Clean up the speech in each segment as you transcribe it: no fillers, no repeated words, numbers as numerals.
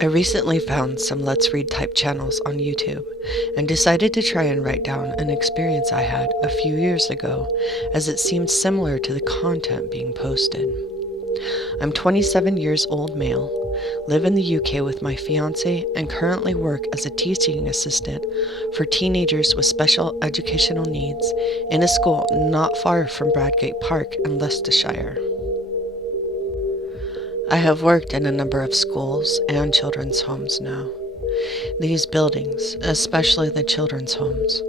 I recently found some Let's Read type channels on YouTube and decided to try and write down an experience I had a few years ago, as it seemed similar to the content being posted. I'm 27 years old male, live in the UK with my fiance, and currently work as a teaching assistant for teenagers with special educational needs in a school not far from Bradgate Park in Leicestershire. I have worked in a number of schools and children's homes now. These buildings, especially the children's homes,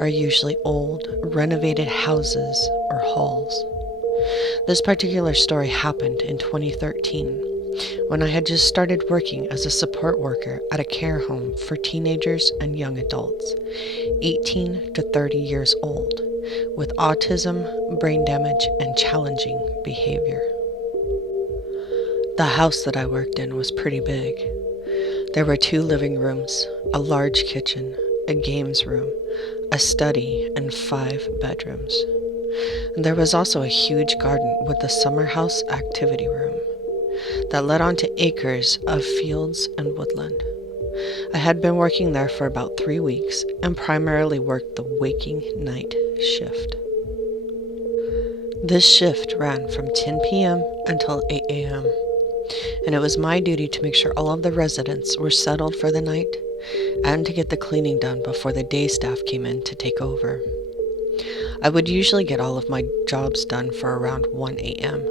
are usually old, renovated houses or halls. This particular story happened in 2013, when I had just started working as a support worker at a care home for teenagers and young adults, 18 to 30 years old, with autism, brain damage, and challenging behavior. The house that I worked in was pretty big. There were 2 living rooms, a large kitchen, a games room, a study, and 5 bedrooms. And there was also a huge garden with a summer house activity room that led onto acres of fields and woodland. I had been working there for about 3 weeks and primarily worked the waking night shift. This shift ran from 10 p.m. until 8 a.m. and it was my duty to make sure all of the residents were settled for the night and to get the cleaning done before the day staff came in to take over. I would usually get all of my jobs done for around 1 a.m.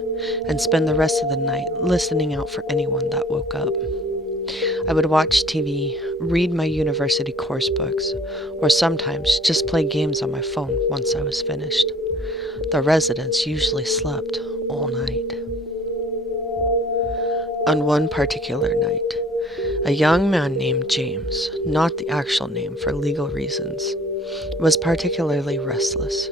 and spend the rest of the night listening out for anyone that woke up. I would watch TV, read my university course books, or sometimes just play games on my phone once I was finished. The residents usually slept all night. On one particular night, a young man named James, not the actual name for legal reasons, was particularly restless.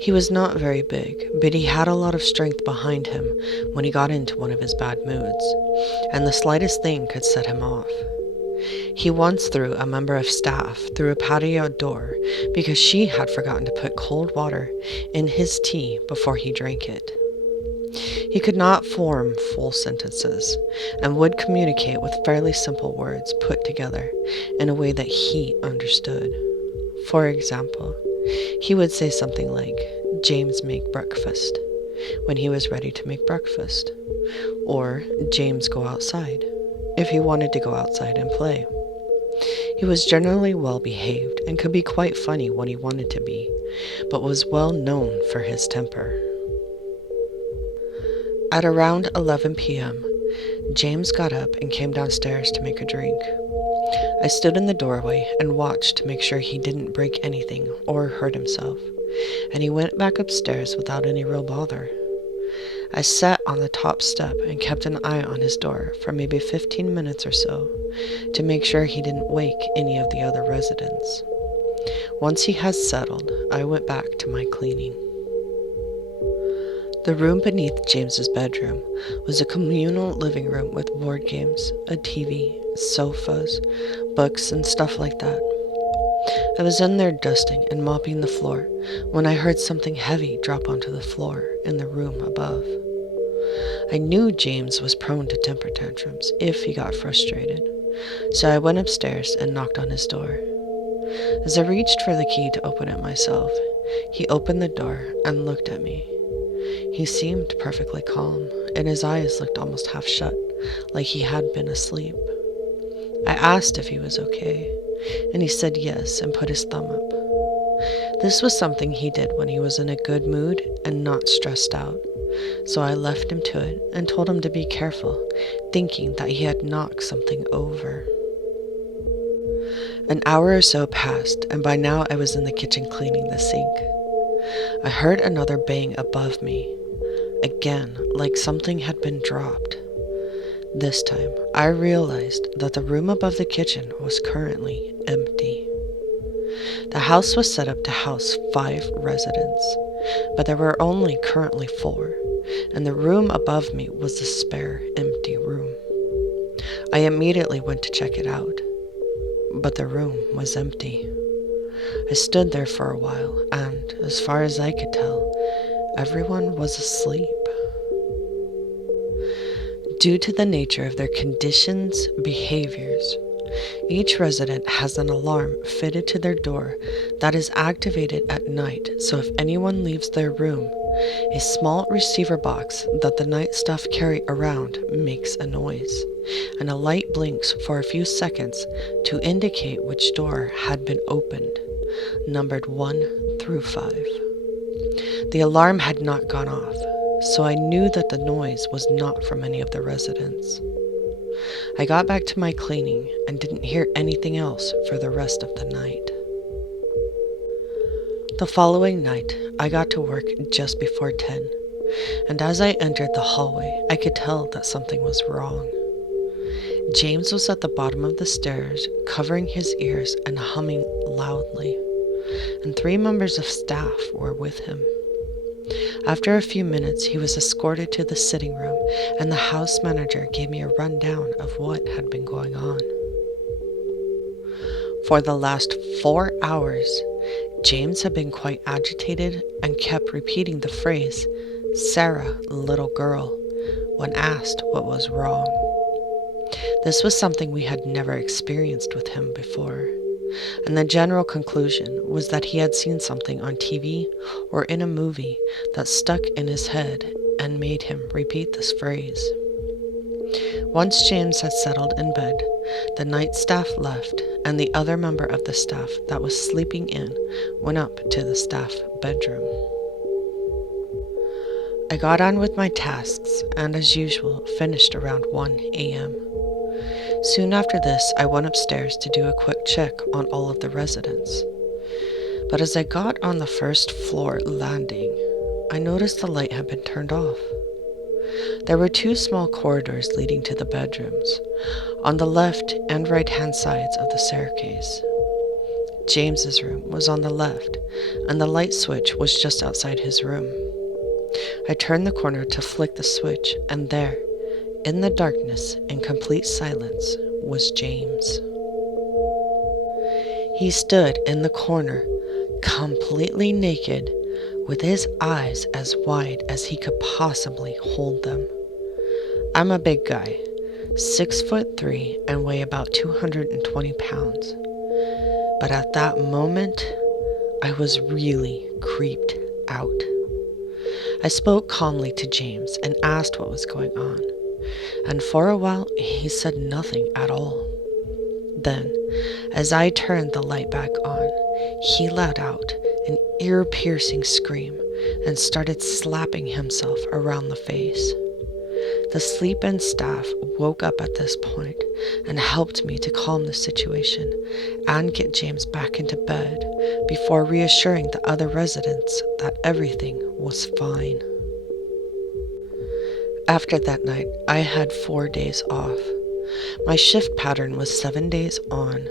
He was not very big, but he had a lot of strength behind him when he got into one of his bad moods, and the slightest thing could set him off. He once threw a member of staff through a patio door because she had forgotten to put cold water in his tea before he drank it. He could not form full sentences and would communicate with fairly simple words put together in a way that he understood. For example, he would say something like, "James, make breakfast," when he was ready to make breakfast, or "James, go outside," if he wanted to go outside and play. He was generally well behaved and could be quite funny when he wanted to be, but was well known for his temper. At around 11 p.m., James got up and came downstairs to make a drink. I stood in the doorway and watched to make sure he didn't break anything or hurt himself, and he went back upstairs without any real bother. I sat on the top step and kept an eye on his door for maybe 15 minutes or so to make sure he didn't wake any of the other residents. Once he had settled, I went back to my cleaning. The room beneath James's bedroom was a communal living room with board games, a TV, sofas, books, and stuff like that. I was in there dusting and mopping the floor when I heard something heavy drop onto the floor in the room above. I knew James was prone to temper tantrums if he got frustrated, so I went upstairs and knocked on his door. As I reached for the key to open it myself, he opened the door and looked at me. He seemed perfectly calm, and his eyes looked almost half shut, like he had been asleep. I asked if he was okay, and he said yes and put his thumb up. This was something he did when he was in a good mood and not stressed out, so I left him to it and told him to be careful, thinking that he had knocked something over. An hour or so passed, and by now I was in the kitchen cleaning the sink. I heard another bang above me, again, like something had been dropped. This time, I realized that the room above the kitchen was currently empty. The house was set up to house 5 residents, but there were only currently 4, and the room above me was the spare, empty room. I immediately went to check it out, but the room was empty. I stood there for a while, and, as far as I could tell, everyone was asleep. Due to the nature of their conditions, behaviors, each resident has an alarm fitted to their door that is activated at night, so if anyone leaves their room, a small receiver box that the night staff carry around makes a noise, and a light blinks for a few seconds to indicate which door had been opened, numbered 1 through 5. The alarm had not gone off, so I knew that the noise was not from any of the residents. I got back to my cleaning and didn't hear anything else for the rest of the night. The following night, I got to work just before 10, and as I entered the hallway, I could tell that something was wrong. James was at the bottom of the stairs, covering his ears and humming loudly, and 3 members of staff were with him. After a few minutes, he was escorted to the sitting room, and the house manager gave me a rundown of what had been going on. For the last 4 hours, James had been quite agitated and kept repeating the phrase, "Sarah, little girl," when asked what was wrong. This was something we had never experienced with him before, and the general conclusion was that he had seen something on TV or in a movie that stuck in his head and made him repeat this phrase. Once James had settled in bed, the night staff left, and the other member of the staff that was sleeping in went up to the staff bedroom. I got on with my tasks and, as usual, finished around 1 a.m. Soon after this, I went upstairs to do a quick check on all of the residents. But as I got on the first floor landing, I noticed the light had been turned off. There were 2 small corridors leading to the bedrooms, on the left and right-hand sides of the staircase. James's room was on the left, and the light switch was just outside his room. I turned the corner to flick the switch, and there, in the darkness and complete silence, was James. He stood in the corner, completely naked, with his eyes as wide as he could possibly hold them. I'm a big guy, 6'3" and weigh about 220 pounds. But at that moment, I was really creeped out. I spoke calmly to James and asked what was going on, and for a while he said nothing at all. Then, as I turned the light back on, he let out an ear-piercing scream and started slapping himself around the face. The sleep-in staff woke up at this point and helped me to calm the situation and get James back into bed before reassuring the other residents that everything was fine. After that night, I had 4 days off. My shift pattern was 7 days on,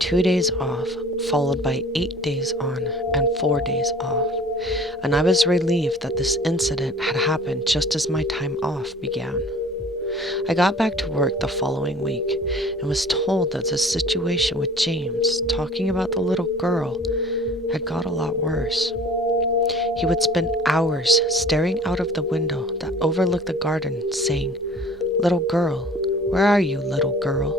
2 days off, followed by 8 days on and 4 days off, and I was relieved that this incident had happened just as my time off began. I got back to work the following week and was told that the situation with James talking about the little girl had got a lot worse. He would spend hours staring out of the window that overlooked the garden saying, "Little girl, where are you, little girl?"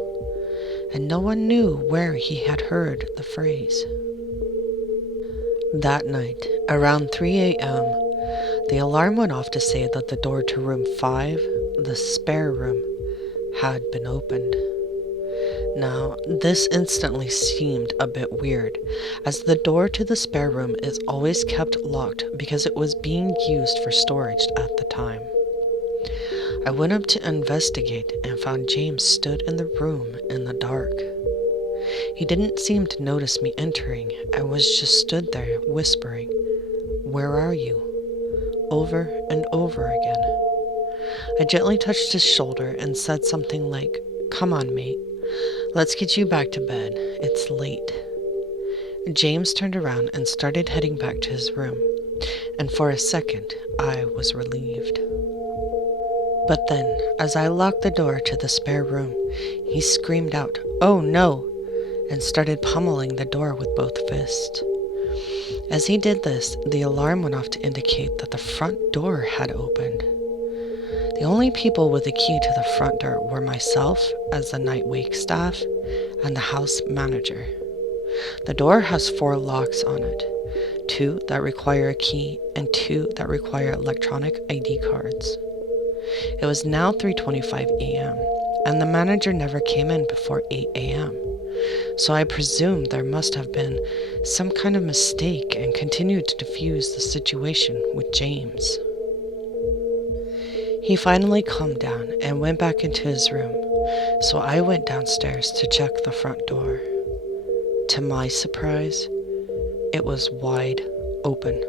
And no one knew where he had heard the phrase. That night, around 3 a.m., the alarm went off to say that the door to room 5, the spare room, had been opened. Now, this instantly seemed a bit weird, as the door to the spare room is always kept locked because it was being used for storage at the time. I went up to investigate and found James stood in the room in the dark. He didn't seem to notice me entering and was just stood there whispering, "Where are you?" over and over again. I gently touched his shoulder and said something like, "Come on, mate. Let's get you back to bed. It's late." James turned around and started heading back to his room, and for a second, I was relieved. But then, as I locked the door to the spare room, he screamed out, "Oh no!" and started pummeling the door with both fists. As he did this, the alarm went off to indicate that the front door had opened. The The only people with a key to the front door were myself as the night wake staff and the house manager. The door has 4 locks on it, 2 that require a key and 2 that require electronic ID cards. It was now 3:25 a.m. and the manager never came in before 8 a.m. So I presumed there must have been some kind of mistake and continued to defuse the situation with James. He finally calmed down and went back into his room, so I went downstairs to check the front door. To my surprise, it was wide open.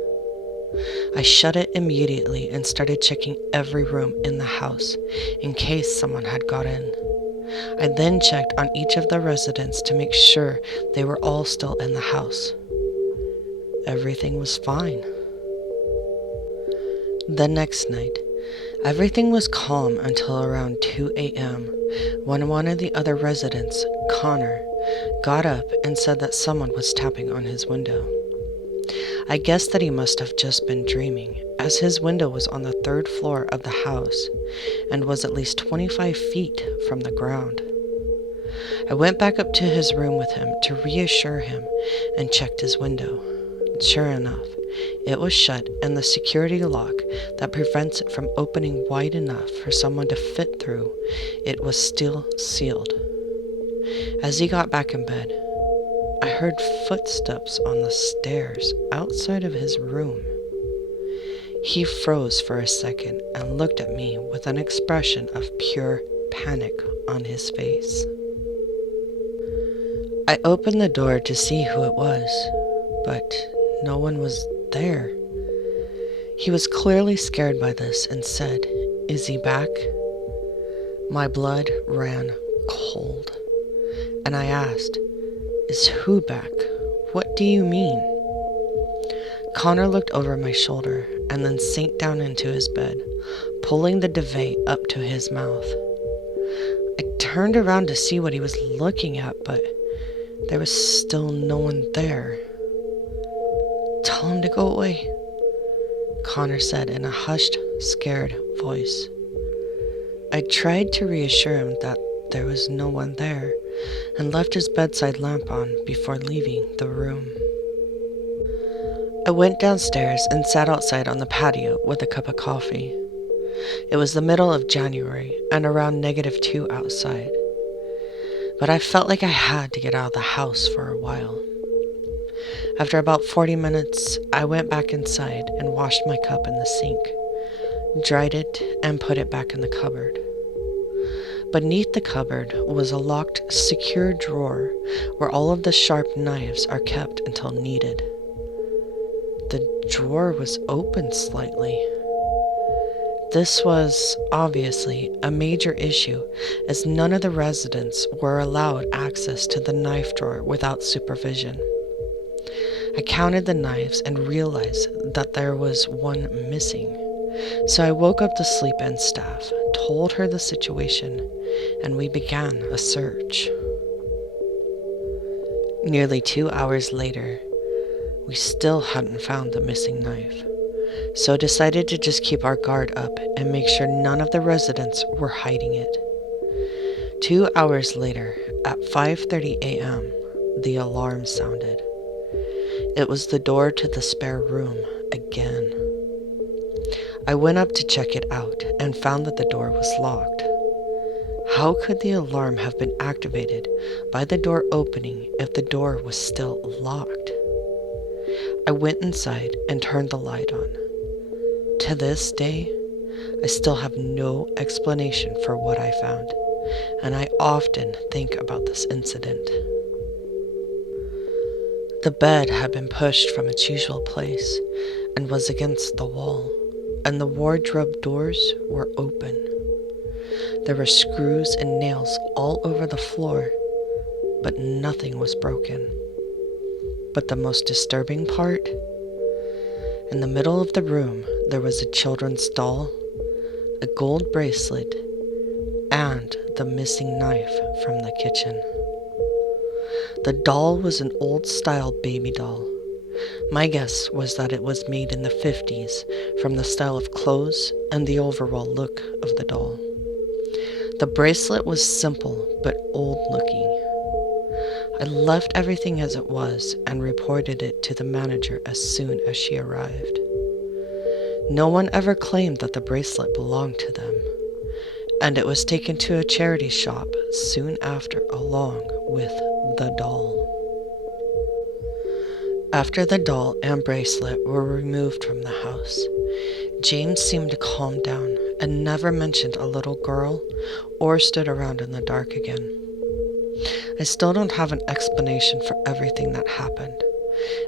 I shut it immediately and started checking every room in the house in case someone had got in. I then checked on each of the residents to make sure they were all still in the house. Everything was fine. The next night, everything was calm until around 2 a.m. when one of the other residents, Connor, got up and said that someone was tapping on his window. I guessed that he must have just been dreaming, as his window was on the 3rd floor of the house and was at least 25 feet from the ground. I went back up to his room with him to reassure him and checked his window. Sure enough, it was shut, and the security lock that prevents it from opening wide enough for someone to fit through it was still sealed. As he got back in bed, I heard footsteps on the stairs outside of his room. He froze for a second and looked at me with an expression of pure panic on his face. I opened the door to see who it was, but no one was there. He was clearly scared by this and said, "Is he back?" My blood ran cold, and I asked, "Is who back? What do you mean?" Connor looked over my shoulder and then sank down into his bed, pulling the duvet up to his mouth. I turned around to see what he was looking at, but there was still no one there. "Tell him to go away," Connor said in a hushed, scared voice. I tried to reassure him that there was no one there and left his bedside lamp on before leaving the room. I went downstairs and sat outside on the patio with a cup of coffee. It was the middle of January and around -2 outside, but I felt like I had to get out of the house for a while. After about 40 minutes, I went back inside and washed my cup in the sink, dried it, and put it back in the cupboard. Beneath the cupboard was a locked, secure drawer where all of the sharp knives are kept until needed. The drawer was open slightly. This was, obviously, a major issue, as none of the residents were allowed access to the knife drawer without supervision. I counted the knives and realized that there was one missing. So I woke up the sleep-in staff, told her the situation, and we began a search. Nearly 2 hours later, we still hadn't found the missing knife, so decided to just keep our guard up and make sure none of the residents were hiding it. 2 hours later, at 5:30 a.m., the alarm sounded. It was the door to the spare room again. I went up to check it out and found that the door was locked. How could the alarm have been activated by the door opening if the door was still locked? I went inside and turned the light on. To this day, I still have no explanation for what I found, and I often think about this incident. The bed had been pushed from its usual place and was against the wall, and the wardrobe doors were open. There were screws and nails all over the floor, but nothing was broken. But the most disturbing part? In the middle of the room, there was a children's doll, a gold bracelet, and the missing knife from the kitchen. The doll was an old-style baby doll. My guess was that it was made in the 50s from the style of clothes and the overall look of the doll. The bracelet was simple but old looking. I left everything as it was and reported it to the manager as soon as she arrived. No one ever claimed that the bracelet belonged to them, and it was taken to a charity shop soon after along with the doll. After the doll and bracelet were removed from the house, James seemed to calm down and never mentioned a little girl or stood around in the dark again. I still don't have an explanation for everything that happened,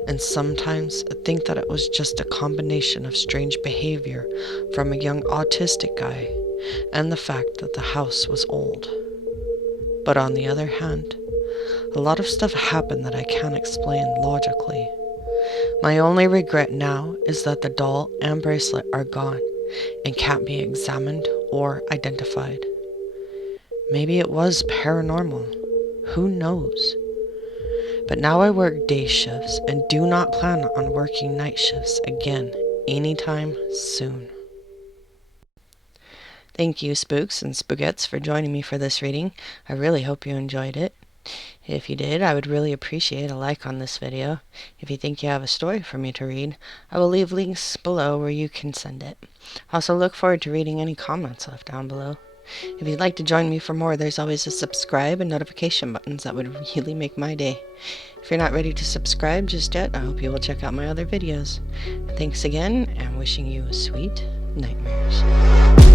and sometimes I think that it was just a combination of strange behavior from a young autistic guy and the fact that the house was old. But on the other hand, a lot of stuff happened that I can't explain logically. My only regret now is that the doll and bracelet are gone and can't be examined or identified. Maybe it was paranormal. Who knows? But now I work day shifts and do not plan on working night shifts again anytime soon. Thank you, spooks and spookettes, for joining me for this reading. I really hope you enjoyed it. If you did, I would really appreciate a like on this video. If you think you have a story for me to read, I will leave links below where you can send it. I also look forward to reading any comments left down below. If you'd like to join me for more, there's always a subscribe and notification buttons that would really make my day. If you're not ready to subscribe just yet, I hope you will check out my other videos. Thanks again, and wishing you sweet nightmares.